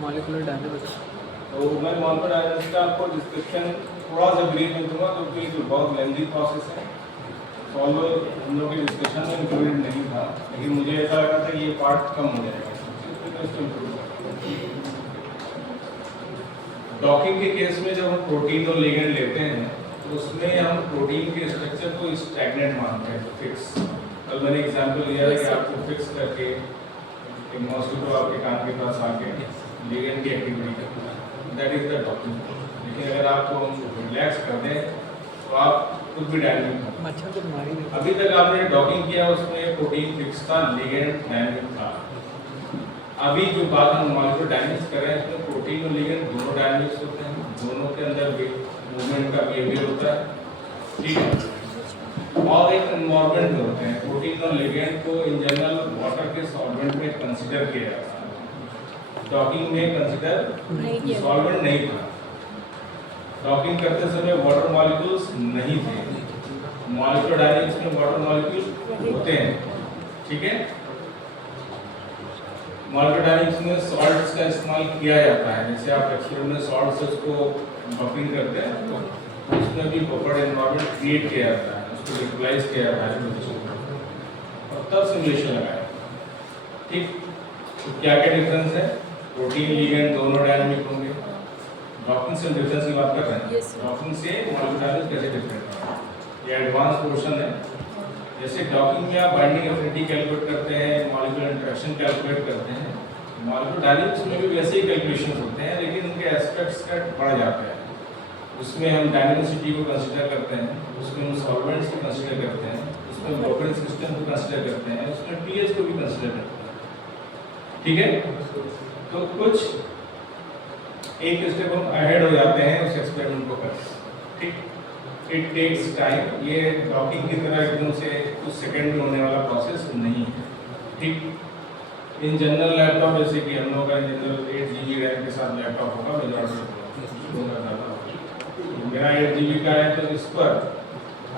Molecular dynamics. तो मैं molecular dynamics का आपको डिस्क्रिप्शन थोड़ा सा ब्रीफ में दूंगा क्योंकि बहुत लेंथी प्रोसेस है, सॉल्व हम लोग के डिस्कशन में इंक्लूडेड नहीं था, लेकिन मुझे ऐसा लगा था कि ये पार्ट कम हो जाएगा। डॉकिंग के केस में जब हम प्रोटीन और लिगेंड लेते हैं तो उसमें हम प्रोटीन के स्ट्रक्चर को स्टैग्नेंट मानते हैं, फिक्स। कल मैंने एग्जांपल लिया था कि आपको फिक्स करके एक मॉस्किटो आपके कान के पास आके लिगेंड की एक्टिविटी करता है, दैट इज द डॉकिंग। लेकिन अगर आपको हम रिलैक्स कर दें तो आप कुछ भी डायनेमिक मच्छर तो मारी नहीं। अभी तक आपने डॉकिंग किया उसमें प्रोटीन फिक्स था, लिगेंड डायनेमिक था। अभी जो बात हम मॉलिक्यूलर डायनेमिक्स कर रहे हैं इसमें प्रोटीन और लिगेंड दोनों डायनेमिक्स होते हैं, दोनों के अंदर भी मूवमेंट का बिहेवियर होता है, ठीक है। और एक एनवायरनमेंट में होते हैं। प्रोटीन और लिगेंड को इन जनरल वाटर के सॉल्वेंट में कंसीडर किया जाता है, डॉकिंग में कंसीडर सॉल्वेंट नहीं था। डॉकिंग करते समय वाटर मॉलिक्यूल्स नहीं थे, मॉलिक्यूलर डायनेमिक्स में वाटर मॉलिक्यूल होते हैं, ठीक है। मॉलिक्यूलर डायनेमिक्स में सॉल्ट्स का इस्तेमाल किया जाता है, जैसे आप एक्सपेरिमेंट में सॉल्ट से उसको बफरिंग करते हैं तो उसमें भी बफर्ड एनवायरनमेंट क्रिएट किया जाता है, उसको यूटिलाइज किया जाता है और तब सिमुलेशन लगाया, ठीक। तो क्या क्या डिफरेंस है? प्रोटीन लिगेंड दोनों डायनेमिक होंगे। डॉकिंग से डिफरेंस की बात कर रहे हैं, डॉकिंग से मॉलिक्यूलर डायनेमिक्स कैसे डिफरेंट है, ये एडवांस पोर्शन है। जैसे डॉकिंग में आप बाइंडिंग एफिनिटी कैलकुलेट करते हैं, मॉलिक्यूलर इंटरेक्शन कैलकुलेट करते हैं, मॉलिक्यूलर डायनेमिक्स में भी वैसे ही कैलकुलेशंस होते हैं, लेकिन उनके एस्पेक्ट्स का बढ़ जाते हैं। उसमें हम डायनेमिसिटी को कंसीडर करते हैं, उसमें हम सॉल्वेंट्स को कंसीडर करते हैं, उसमें बफरिंग सिस्टम को कंसीडर करते हैं, उसमें पीएच को भी कंसीडर करते हैं, ठीक है। तो कुछ एक स्टेप हम अहेड हो जाते हैं उस एक्सपेरिमेंट को करके, ठीक। इट टेक्स टाइम, ये डॉकिंग की तरह एकदम से कुछ सेकंड में होने वाला प्रोसेस नहीं है, ठीक। इन जनरल लैपटॉप जैसे कि हम लोग का जनरल 8 GB रैम के साथ लैपटॉप होगा, मेरा 8 GB का है, तो इस पर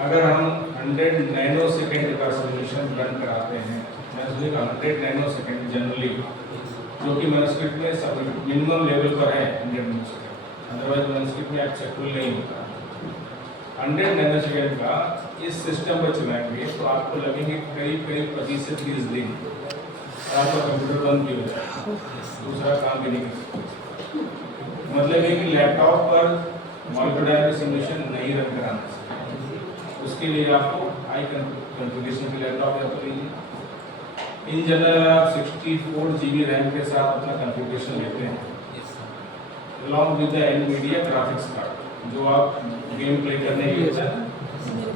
अगर हम 100 नैनो सेकेंड का सोल्यूशन रन कराते हैं, मैं सोचेगा 100 नैनो सेकेंड जनरली, जो कि मैन्युस्क्रिप्ट में सब मिनिमम लेवल पर है 100 नैनो सेकेंड, अदरवाइज मैन्युस्क्रिप्ट में एक्सेप्टेबल नहीं होता। 100 नैनो सेकेंड का इस सिस्टम पर चलाएंगे तो आपको लगेंगे करीब 25 से 30 दिन, और आपका कंप्यूटर बंद भी हो जाएगा, दूसरा काम भी नहीं कर सकते। मतलब है कि लैपटॉप पर मॉलिक्यूलर डायनेमिक्स सिमुलेशन नहीं रन कराना चाहिए, उसके लिए आपको हाई कॉन्फ़िगरेशन के लैपटॉप या तो लीजिए। इन जनरल आप 64 GB रैम के साथ अपना कॉन्फ़िगरेशन लेते हैं along with the Nvidia graphics card, जो आप गेम प्ले करने के लिए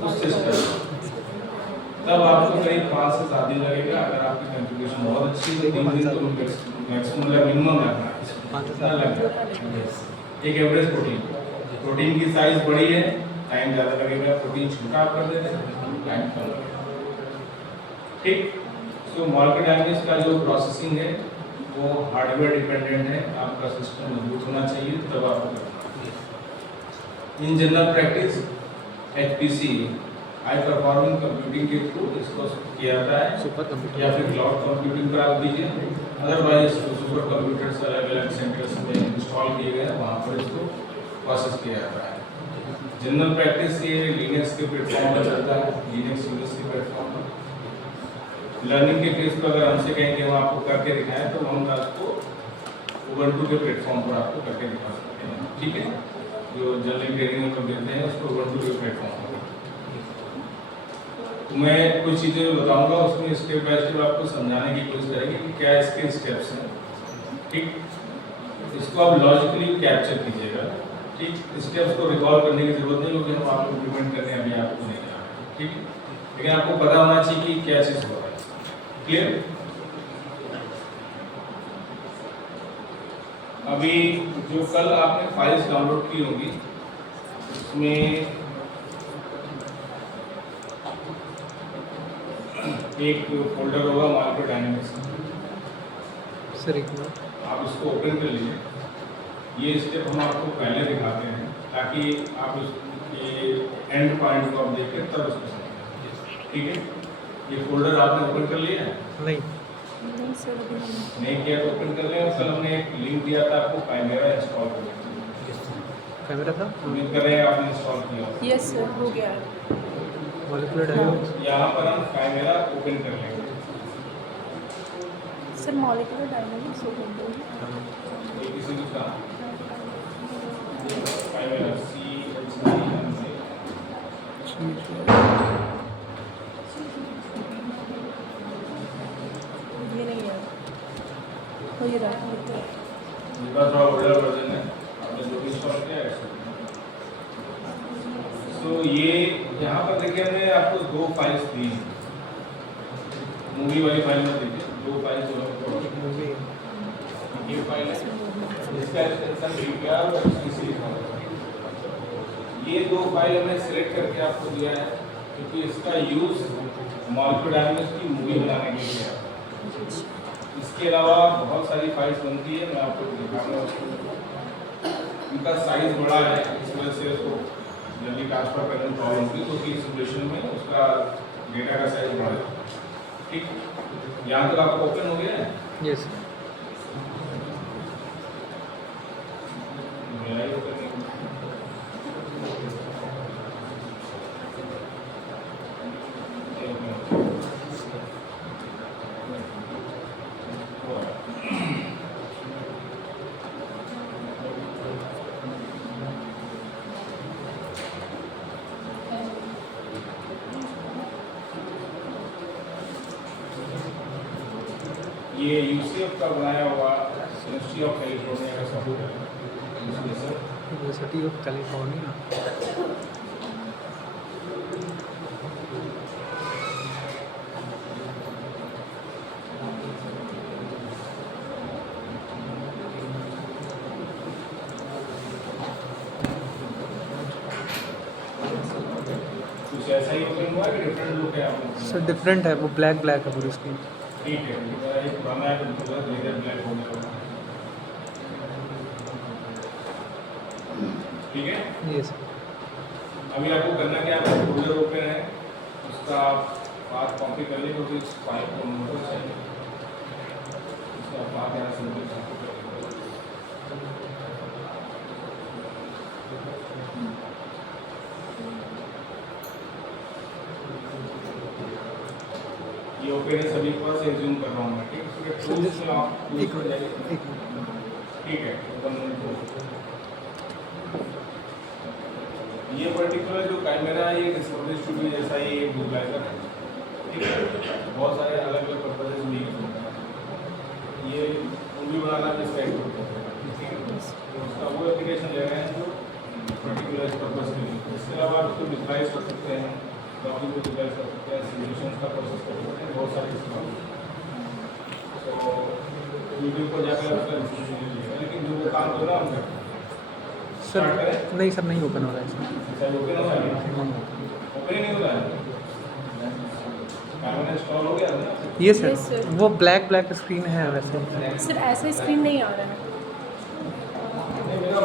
उस सिस्टम, तब आपको करीब 5 से 7 दिन लगेगा। अगर आपकी कॉन्फ़िगरेशन बहुत अच्छी है तो 3 दिन तो मैक्सिमम या मिनिमम लगना है, कितना लगेगा। एक एवरेज प्रोटीन की साइज बड़ी है, टाइम ज़्यादा लगेगा, प्रोटीन छोटा आप कर देते हैं, टाइम कम लगेगा, ठीक। तो मॉलिक्यूलर डायनेमिक्स का जो प्रोसेसिंग है वो हार्डवेयर डिपेंडेंट है, आपका सिस्टम मजबूत होना चाहिए तब आपको करना है। In general practice HPC high performing computing के थ्रू इसको किया जाता है, सुपर कंप्यूटर या फिर क्लाउड कंप्यूटिंग पर आप दीजिए, अदरवाइज सुपर कंप्यूटर्स अलग अलग सेंटर्स में इंस्टॉल किए गए हैं, वहाँ पर इसको प्रोसेस किया जाता है। जनरल प्रैक्टिस ये लिनक्स के प्लेटफॉर्म पर चलता है, लिनक्स यूनिक्स के प्लेटफॉर्म पर। लर्निंग के केस पर अगर हमसे कहें कि हम आपको करके दिखाएं तो हम आपको उबंटू के प्लेटफॉर्म पर आपको करके दिखा सकते हैं, ठीक है। जो जनरल ट्रेनिंग हम लोग देते हैं उसको उबंटू के प्लेटफॉर्म पर। मैं कुछ चीज़ें बताऊंगा, उसमें स्टेप बाय स्टेप आपको समझाने की कोशिश करेंगे कि क्या इसके स्टेप्स हैं, ठीक। इसको आप लॉजिकली कैप्चर कीजिएगा, ठीक। स्टेप्स को रिकॉल करने की जरूरत नहीं होगी, हम आपको इम्प्लीमेंट करने अभी आपको नहीं जा रहे, ठीक। लेकिन आपको पता होना चाहिए कि क्या चीज़ हो रहा है, क्लियर। अभी जो कल आपने फाइल्स डाउनलोड की होगी उसमें एक फोल्डर होगा मॉलिक्यूलर डायनेमिक्स, सर एक मिनट, आप इसको ओपन कर लीजिए। ये स्टेप हम आपको पहले दिखाते हैं ताकि आप उसके एंड पॉइंट को आप देखें तब उसको समझें, ठीक है। ये फोल्डर आपने ओपन कर लिया है? नहीं नहीं सर अभी नहीं। नहीं किया तो ओपन कर लें। और कल हमने एक लिंक दिया था आपको काइमेरा इंस्टॉल करने के लिए। कैमरा था उम्मीद कर रहे हैं आपने इंस्टॉल किया होगा। यस सर हो गया है। मॉलिक्यूलर डायनेमिक्स यहाँ पर हम काइमेरा ओपन कर लेंगे। सर मॉलिक्यूलर डायनामिक्स हो गया है। ये किसी भी का काइमेरा ये नहीं है हो ये रहा है इसका थोड़ा ओल्डर वर्जन है। आपने जो भी इंस्टॉल किया है तो ये यहाँ पर देखिए हमने आपको दो फाइल्स दी। मूवी वाली फाइल में देखिए दो फाइल जो है मूवी ये फाइल है इसका एक्सटेंशन DPR और XPC लिखा हुआ है। ये दो फाइल हमने सिलेक्ट करके आपको दिया है क्योंकि इसका यूज मॉलिक्यूलर डायनेमिक्स की मूवी बनाने के लिए है। इसके अलावा बहुत सारी फाइल्स बनती है, मैं आपको दिखाऊंगा उसको। इनका साइज बड़ा है, इस वजह से उसको जल्दी ट्रांसफर करने में प्रॉब्लम होगी, क्योंकि सिमुलेशन में उसका डेटा का साइज बड़ा है। ठीक, यहाँ तक आपका ओपन हो गया है। यस मेरा ही open नहीं हुआ। ये open हो गया। हुआ है। ये यूसीएफ का बनाया हुआ यूनिवर्सिटी ऑफ कैलिफोर्निया का सबूत है। यूनिवर्सिटी ऑफ कैलिफोर्निया कुछ ऐसा ही ओपन हुआ है कि डिफरेंट लुक है आप लोगों सर डिफरेंट है, वो ब्लैक ब्लैक है पूरी स्क्रीन। ठीक है, मेरा एक पुराना है तो पूरा लेजर ब्लैक हो गया। ठीक है, यस अभी आपको करना क्या है, फोल्डर ओपन है उसका पाथ कॉपी कर लें क्योंकि इस फाइल को नंबर चाहिए। उसका पाथ यहाँ सिंपल कॉपी कर लेंगे। ये ओपन है सभी पर से जूम कर रहा हूँ मैं। ठीक है, टूल्स में आप एक यूज कर जाइए। मिनट ठीक है, ओपन ये पर्टिकुलर जो कैमरा है ये डिस्कवरी स्टूडियो जैसा ही एक विजुअलाइजर है। ठीक है, बहुत सारे अलग अलग पर्पजेज में यूज होता है। ये मूवी बनाना भी इसका एक पर्पज है। ठीक है, तो उसका वो एप्लीकेशन ले रहे हैं जो पर्टिकुलर इस पर्पज के लिए। इसके अलावा आप इसको विजुअलाइज कर सकते हैं, डॉक्यूमेंट को विजुअलाइज कर सकते हैं, सिमुलेशन का प्रोसेस कर सकते हैं, बहुत सारे इसमें। तो यूट्यूब पर जाकर उसका डिस्क्रिप्शन ले लीजिएगा, लेकिन जो वो काम करना हम करते हैं। सर स्टार्ट करें। नहीं सर नहीं ओपन हो रहा है इसमें। अच्छा, ओपन हो रहा है? नहीं। ओपन ही नहीं हो रहा है। कैमरा इंस्टॉल हो गया है ना? ये Yes, सर sir. वो ब्लैक ब्लैक स्क्रीन है वैसे। सर ऐसा स्क्रीन नहीं आ रहा है। नहीं, मेरा